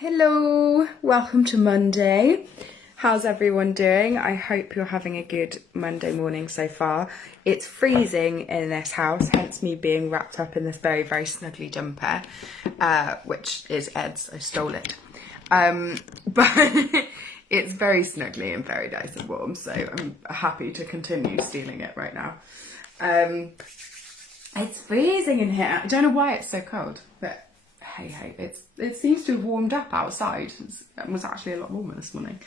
Hello, welcome to Monday. How's everyone doing? I hope you're having a good Monday morning so far. It's freezing in this house, hence me being wrapped up in this very, very snuggly jumper, which is Ed's. I stole it. But it's very snuggly and very nice and warm, so I'm happy to continue stealing it right now. It's freezing in here. I don't know why it's so cold, but hey, it seems to have warmed up outside. It was actually a lot warmer this morning.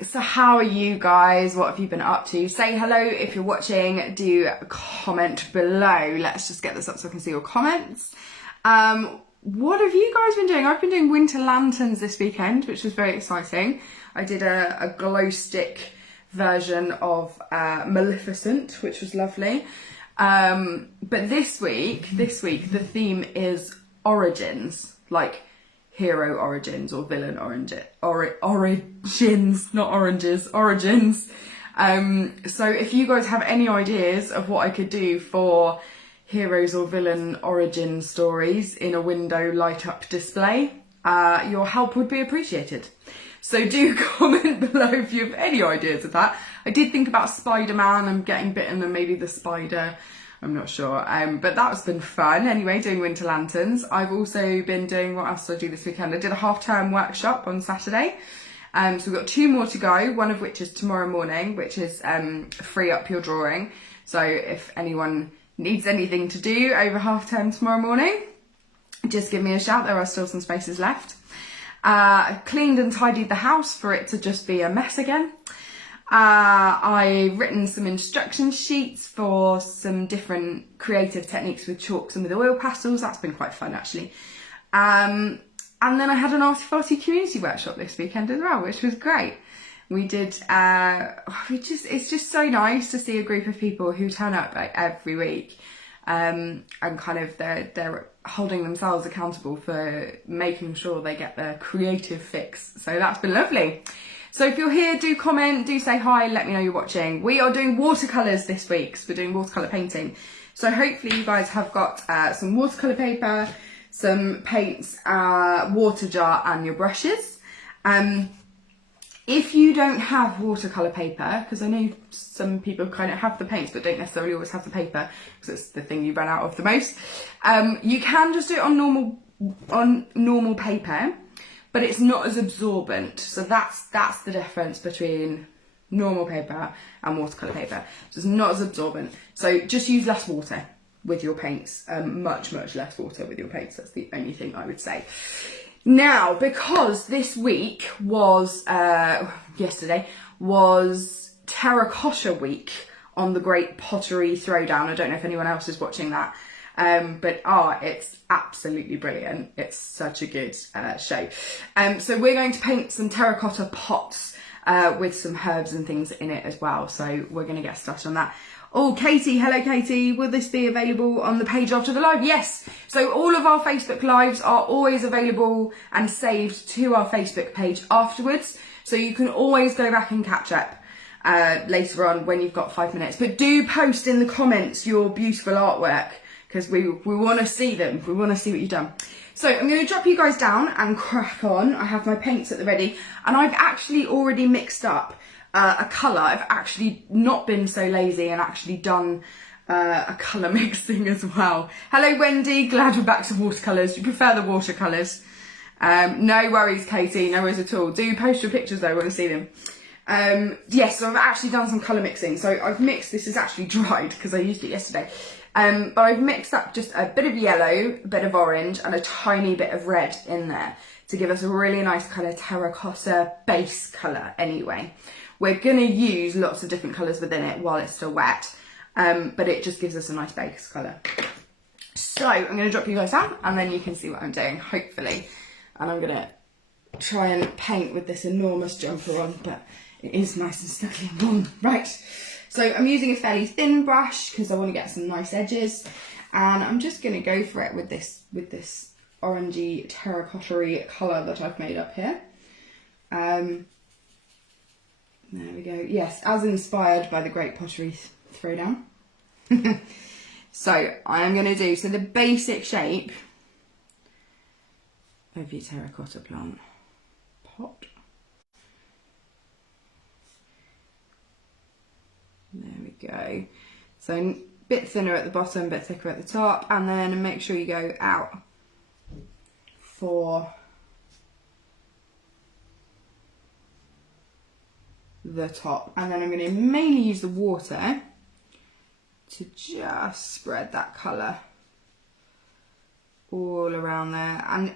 So how are you guys? What have you been up to? Say hello if you're watching. Do comment below. Let's just get this up so I can see your comments. What have you guys been doing? I've been doing winter lanterns this weekend, which was very exciting. I did a glow stick version of Maleficent, which was lovely. But this week the theme is origins, like hero origins or villain origins, not oranges, origins. So if you guys have any ideas of what I could do for heroes or villain origin stories in a window light up display, your help would be appreciated. So do comment below if you have any ideas of that. I did think about Spider-Man and getting bitten and maybe the spider. I'm not sure, but that's been fun. Anyway, doing winter lanterns. I've also been doing, what else did I do this weekend? I did a half-term workshop on Saturday. So we've got 2 more to go, one of which is tomorrow morning, which is free up your drawing. So if anyone needs anything to do over half-term tomorrow morning, just give me a shout. There are still some spaces left. I cleaned and tidied the house for it to just be a mess again. I've written some instruction sheets for some different creative techniques with chalks and with oil pastels. That's been quite fun actually. And then I had an Arty Farty community workshop this weekend as well, which was great. We did, it's just so nice to see a group of people who turn up like every week, and kind of they're holding themselves accountable for making sure they get their creative fix. So that's been lovely. So if you're here, do comment, do say hi, let me know you're watching. We are doing watercolours this week, so we're doing watercolour painting. So hopefully you guys have got some watercolour paper, some paints, water jar and your brushes. If you don't have watercolour paper, because I know some people kind of have the paints but don't necessarily always have the paper, because it's the thing you run out of the most, you can just do it on normal paper. But it's not as absorbent, so that's the difference between normal paper and watercolour paper. So it's not as absorbent. So just use less water with your paints, much less water with your paints. That's the only thing I would say. Now, because this week was, yesterday, was Terracotta week on the Great Pottery Throwdown. I don't know if anyone else is watching that. But it's absolutely brilliant. It's such a good show. So we're going to paint some terracotta pots with some herbs and things in it as well. So we're going to get started on that. Oh, Katie, hello Katie. Will this be available on the page after the live? Yes. So all of our Facebook lives are always available and saved to our Facebook page afterwards. So you can always go back and catch up later on when you've got 5 minutes. But do post in the comments your beautiful artwork, because we want to see them. We want to see what you've done. So I'm going to drop you guys down and crack on. I have my paints at the ready, and I've actually already mixed up a colour. I've actually not been so lazy and actually done a colour mixing as well. Hello Wendy, glad we're back to watercolours. Do you prefer the watercolours? No worries Katie, no worries at all. Do post your pictures though, I want to see them. Yes, so I've actually done some colour mixing. So I've mixed, this is actually dried because I used it yesterday. But I've mixed up just a bit of yellow, a bit of orange and a tiny bit of red in there to give us a really nice kind of terracotta base colour anyway. We're going to use lots of different colours within it while it's still wet, but it just gives us a nice base colour. So I'm going to drop you guys down and then you can see what I'm doing, hopefully. And I'm going to try and paint with this enormous jumper on, but it is nice and snuggly and warm. Right. So I'm using a fairly thin brush because I want to get some nice edges, and I'm just going to go for it with this orangey terracotta-y colour that I've made up here. There we go. Yes, as inspired by the Great Pottery Throwdown. So I am going to do, so the basic shape of your terracotta plant pot. There we go. So a bit thinner at the bottom, bit thicker at the top, and then make sure you go out for the top. And then I'm going to mainly use the water to just spread that colour all around there. And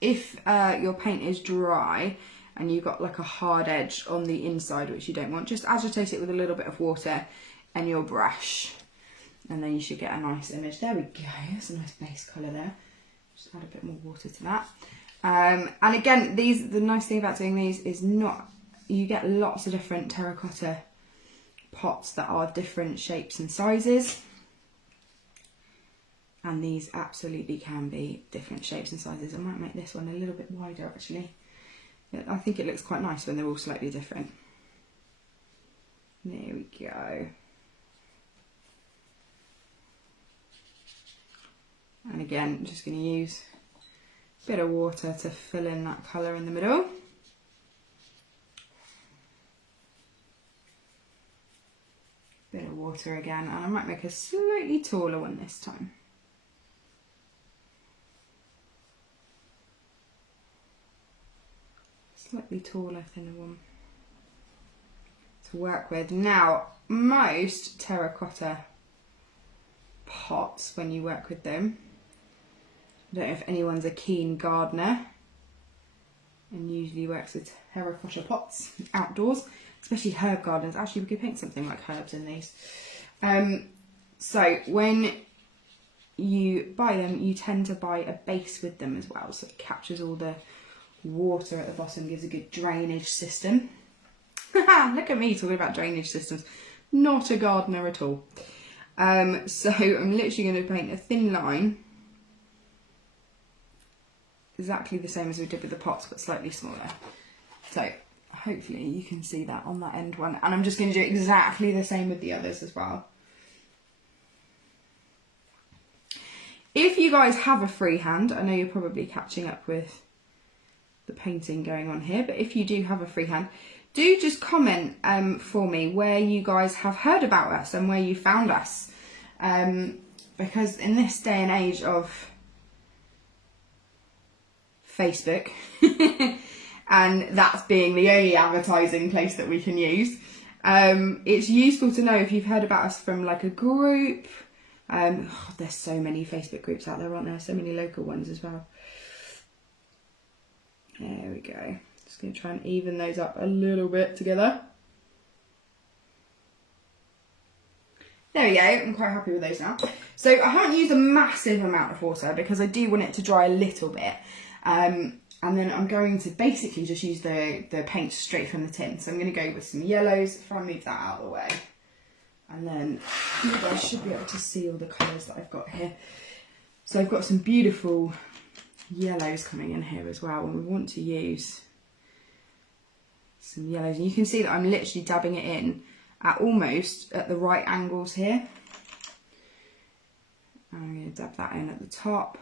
if your paint is dry and you've got like a hard edge on the inside, which you don't want, just agitate it with a little bit of water and your brush, and then you should get a nice image. There we go, that's a nice base colour there. Just add a bit more water to that. And again, the nice thing about doing these is you get lots of different terracotta pots that are different shapes and sizes. And these absolutely can be different shapes and sizes. I might make this one a little bit wider actually. I think it looks quite nice when they're all slightly different. There we go. And again, I'm just going to use a bit of water to fill in that colour in the middle. Bit of water again, and I might make a slightly taller one this time. Slightly taller, thinner one to work with. Now, most terracotta pots, when you work with them, I don't know if anyone's a keen gardener and usually works with terracotta pots outdoors, especially herb gardens. Actually, we could paint something like herbs in these. So when you buy them, you tend to buy a base with them as well, so it captures all the water at the bottom, gives a good drainage system. Look at me talking about drainage systems. Not a gardener at all. So I'm literally going to paint a thin line, exactly the same as we did with the pots, but slightly smaller. So hopefully you can see that on that end one. And I'm just going to do exactly the same with the others as well. If you guys have a free hand, I know you're probably catching up with the painting going on here, but if you do have a free hand, do just comment for me where you guys have heard about us and where you found us. Because in this day and age of Facebook, and that's being the only advertising place that we can use, it's useful to know if you've heard about us from like a group. There's so many Facebook groups out there, aren't there? So many local ones as well. There we go. Just going to try and even those up a little bit together. There we go. I'm quite happy with those now. So I haven't used a massive amount of water because I do want it to dry a little bit. And then I'm going to basically just use the paint straight from the tin. So I'm going to go with some yellows, if I move that out of the way. And then you guys should be able to see all the colours that I've got here. So I've got some beautiful yellows coming in here as well, and we want to use some yellows. And you can see that I'm literally dabbing it in at almost at the right angles here. And I'm going to dab that in at the top.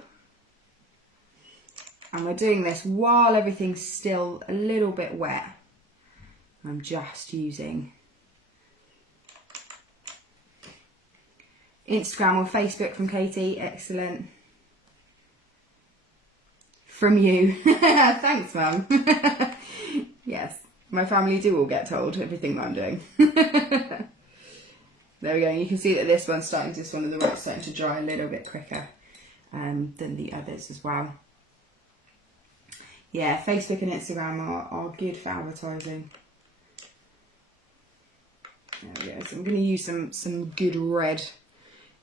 And we're doing this while everything's still a little bit wet. I'm just using Instagram or Facebook from Katie. Excellent. From you. Thanks, Mum. Yes, my family do all get told everything that I'm doing. There we go. You can see that this one's starting on the right, starting to dry a little bit quicker than the others as well. Yeah, Facebook and Instagram are good for advertising. There we go. So I'm going to use some good red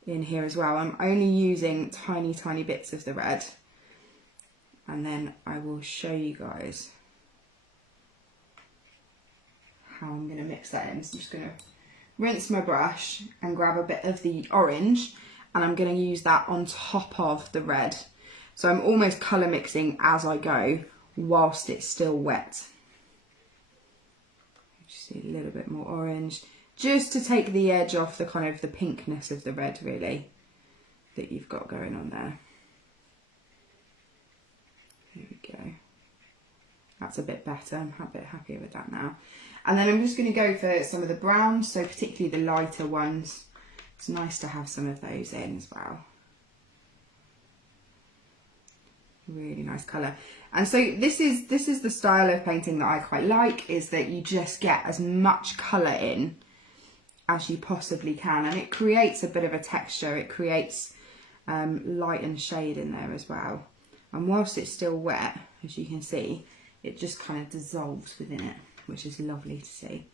in here as well. I'm only using tiny bits of the red. And then I will show you guys how I'm going to mix that in. So I'm just going to rinse my brush and grab a bit of the orange, and I'm going to use that on top of the red. So I'm almost colour mixing as I go whilst it's still wet. Just see a little bit more orange, just to take the edge off the kind of the pinkness of the red really that you've got going on there. That's a bit better. I'm a bit happier with that now. And then I'm just going to go for some of the browns, so particularly the lighter ones. It's nice to have some of those in as well. Really nice colour. And so this is the style of painting that I quite like, is that you just get as much colour in as you possibly can, and it creates a bit of a texture. It creates light and shade in there as well. And whilst it's still wet, as you can see, it just kind of dissolves within it, which is lovely to see.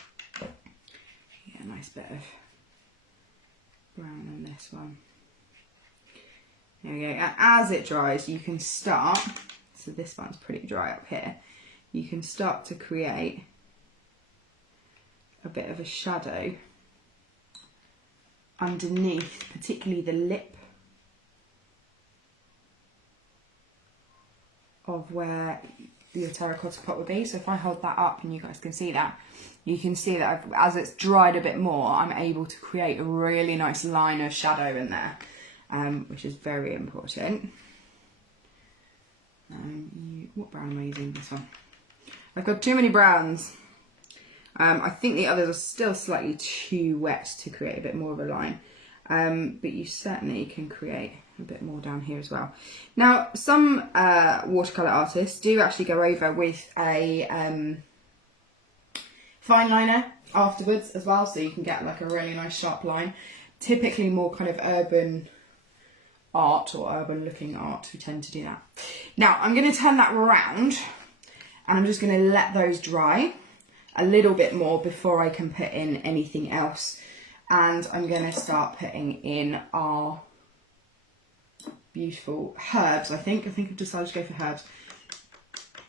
Yeah, nice bit of brown on this one. There we go. And as it dries, you can start, so this one's pretty dry up here, you can start to create a bit of a shadow underneath, particularly the lip of where your terracotta pot would be. So if I hold that up and you guys can see that, you can see that as it's dried a bit more, I'm able to create a really nice line of shadow in there, which is very important. What brown am I using? This one. I've got too many browns. I think the others are still slightly too wet to create a bit more of a line, but you certainly can create a bit more down here as well. Now, some watercolour artists do actually go over with a fine liner afterwards as well, so you can get like a really nice sharp line. Typically more kind of urban art or urban looking art who tend to do that. Now, I'm going to turn that around and I'm just going to let those dry a little bit more before I can put in anything else. And I'm going to start putting in our beautiful herbs. I think I've decided to go for herbs.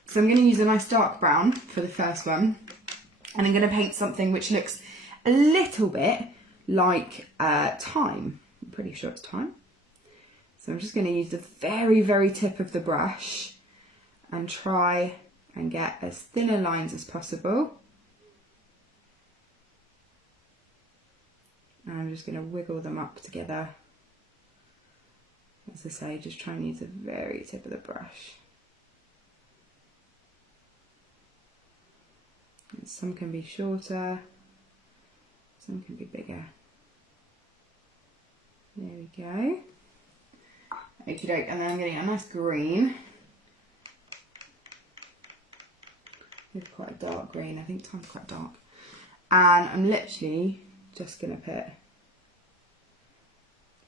So I'm going to use a nice dark brown for the first one. And I'm going to paint something which looks a little bit like thyme. I'm pretty sure it's thyme. So I'm just going to use the very, very tip of the brush and try and get as thinner lines as possible. And I'm just going to wiggle them up together. As I say, just try and use the very tip of the brush. And some can be shorter, some can be bigger. There we go. Okie doke, and then I'm getting a nice green. It's quite a dark green, I think time's quite dark. And I'm literally just going to put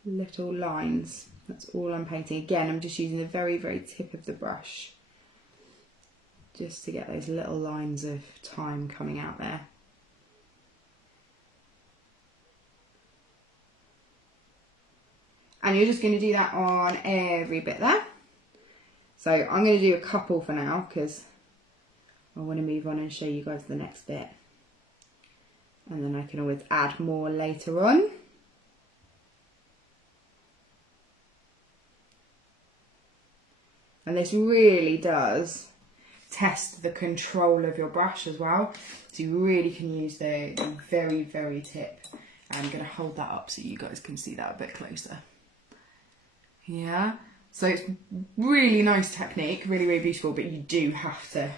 little lines. That's all I'm painting. Again, I'm just using the very, very tip of the brush just to get those little lines of thyme coming out there. And you're just going to do that on every bit there. So I'm going to do a couple for now because I want to move on and show you guys the next bit. And then I can always add more later on. And this really does test the control of your brush as well. So you really can use the very, very tip. I'm going to hold that up so you guys can see that a bit closer. Yeah, so it's really nice technique, really, really beautiful, but you do have to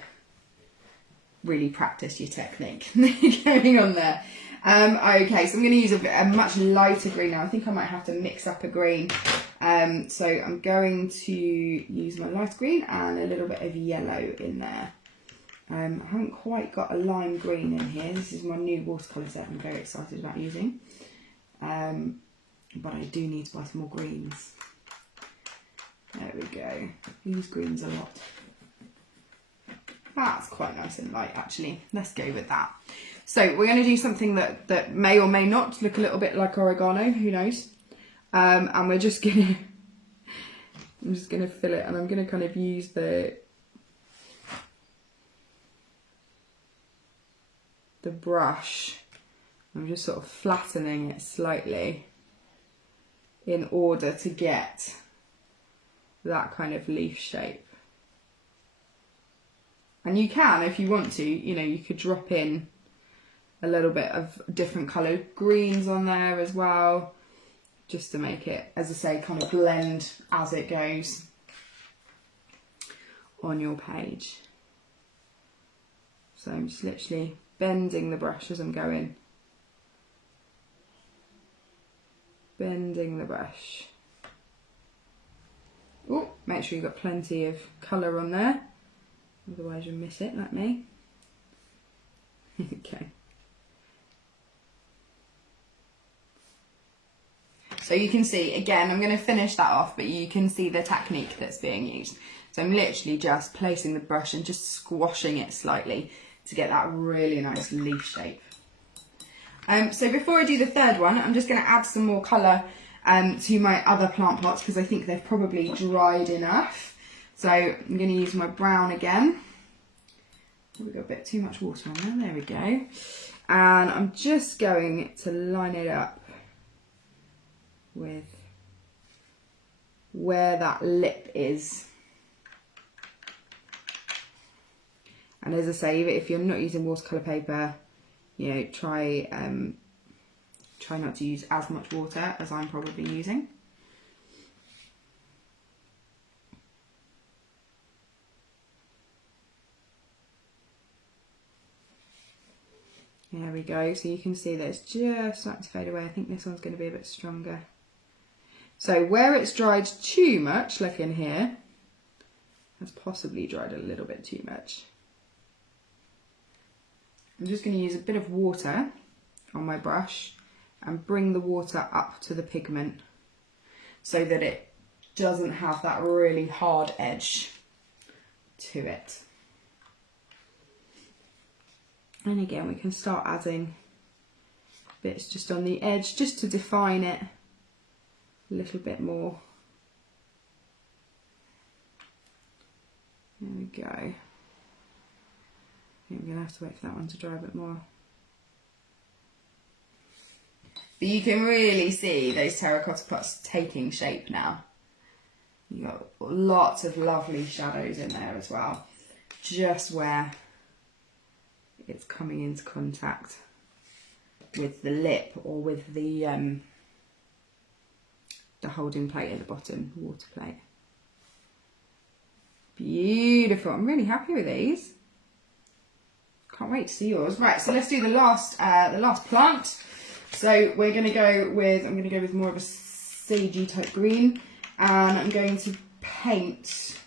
really practice your technique going on there. Okay, so I'm going to use a much lighter green now. I think I might have to mix up a green. So I'm going to use my light green and a little bit of yellow in there. I haven't quite got a lime green in here. This is my new watercolour set I'm very excited about using. But I do need to buy some more greens. There we go. Use greens a lot. That's quite nice and light actually. Let's go with that. So we're going to do something that may or may not look a little bit like oregano, who knows. And we're just going to, I'm just going to fill it, and I'm going to kind of use the brush. I'm just sort of flattening it slightly in order to get that kind of leaf shape. And you can, if you want to, you know, you could drop in a little bit of different coloured greens on there as well, just to make it, as I say, kind of blend as it goes on your page. So I'm just literally bending the brush as I'm going. Bending the brush. Oh, make sure you've got plenty of colour on there, otherwise you'll miss it like me. Okay. So you can see, again, I'm going to finish that off, but you can see the technique that's being used. So I'm literally just placing the brush and just squashing it slightly to get that really nice leaf shape. So before I do the third one, I'm just going to add some more colour to my other plant pots because I think they've probably dried enough. So I'm going to use my brown again. We've got a bit too much water on there, there we go. And I'm just going to line it up with where that lip is. And as I say, if you're not using watercolour paper, you know, try not to use as much water as I'm probably using. There we go, so you can see that it's just starting to fade away. I think this one's going to be a bit stronger. So where it's dried too much, like in here, has possibly dried a little bit too much. I'm just going to use a bit of water on my brush and bring the water up to the pigment so that it doesn't have that really hard edge to it. And again, we can start adding bits just on the edge just to define it a little bit more. There we go. I think I'm going to have to wait for that one to dry a bit more. But you can really see those terracotta pots taking shape now. You've got lots of lovely shadows in there as well, just where it's coming into contact with the lip or with the holding plate at the bottom, water plate. Beautiful. I'm really happy with these. Can't wait to see yours. Right, so let's do the last plant. So we're going to go with, I'm going to go with more of a sagey type green, and I'm going to paint,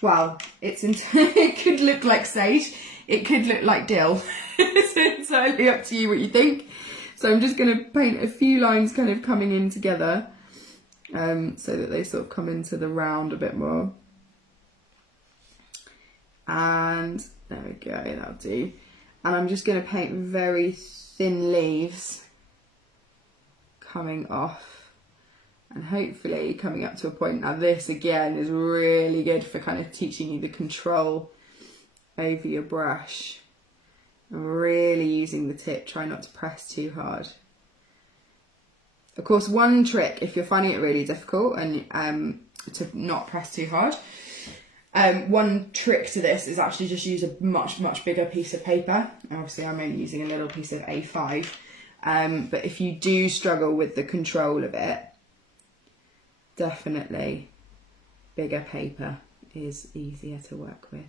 well, it could look like sage, it could look like dill. It's entirely up to you what you think. So I'm just going to paint a few lines kind of coming in together, so that they sort of come into the round a bit more. And there we go, that'll do. And I'm just going to paint very thin leaves coming off and hopefully coming up to a point. Now this again is really good for kind of teaching you the control over your brush and really using the tip. Try not to press too hard. Of course, one trick if you're finding it really difficult and to not press too hard, one trick to this is actually just use a much bigger piece of paper. Obviously I'm only using a little piece of A5, but if you do struggle with the control of it, definitely bigger paper is easier to work with.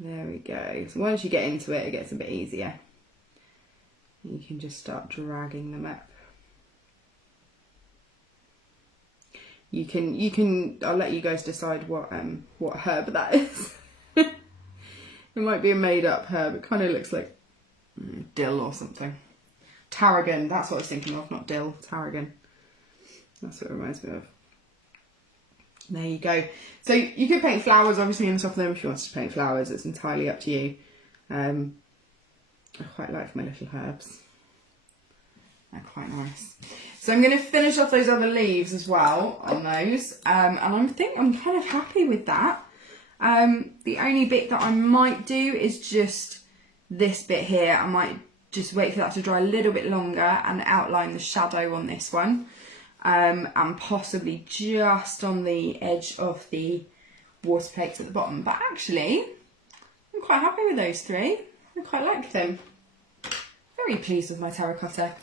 There we go. So once you get into it, it gets a bit easier. You can just start dragging them up. You can, I'll let you guys decide what herb that is. It might be a made up herb. It kind of looks like dill or something. Tarragon, that's what I was thinking of, not dill, tarragon. That's what it reminds me of. There you go. So you could paint flowers obviously on top of them if you want to paint flowers. It's entirely up to you. I quite like my little herbs. They're quite nice. So I'm going to finish off those other leaves as well on those. And I think I'm kind of happy with that. The only bit that I might do is just this bit here. I might just wait for that to dry a little bit longer and outline the shadow on this one. And possibly just on the edge of the water plates at the bottom. But actually, I'm quite happy with those three. I quite like them. Very pleased with my terracotta.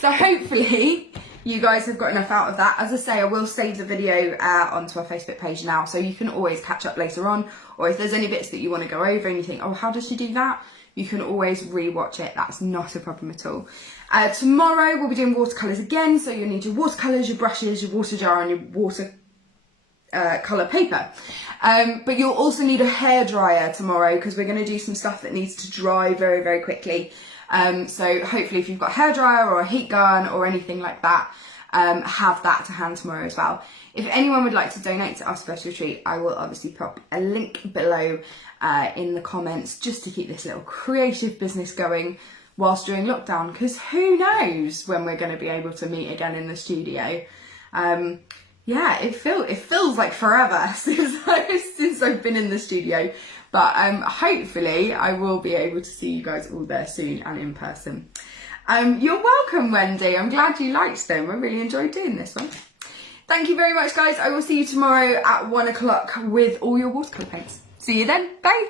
So hopefully you guys have got enough out of that. As I say, I will save the video onto our Facebook page now, so you can always catch up later on, or if there's any bits that you want to go over and you think, oh, how does she do that? You can always re-watch it. That's not a problem at all. Tomorrow we'll be doing watercolours again, so you'll need your watercolours, your brushes, your water jar and your watercolour paper. But you'll also need a hairdryer tomorrow, because we're going to do some stuff that needs to dry very, very quickly. So hopefully if you've got a hairdryer or a heat gun or anything like that, have that to hand tomorrow as well. If anyone would like to donate to Arty Farty Retreat, I will obviously pop a link below in the comments, just to keep this little creative business going whilst during lockdown, because who knows when we're going to be able to meet again in the studio. Yeah, it feels like forever since I've been in the studio, but hopefully I will be able to see you guys all there soon and in person. You're welcome, Wendy. I'm glad you liked them. I really enjoyed doing this one. Thank you very much, guys. I will see you tomorrow at 1 o'clock with all your watercolour paints. See you then. Bye.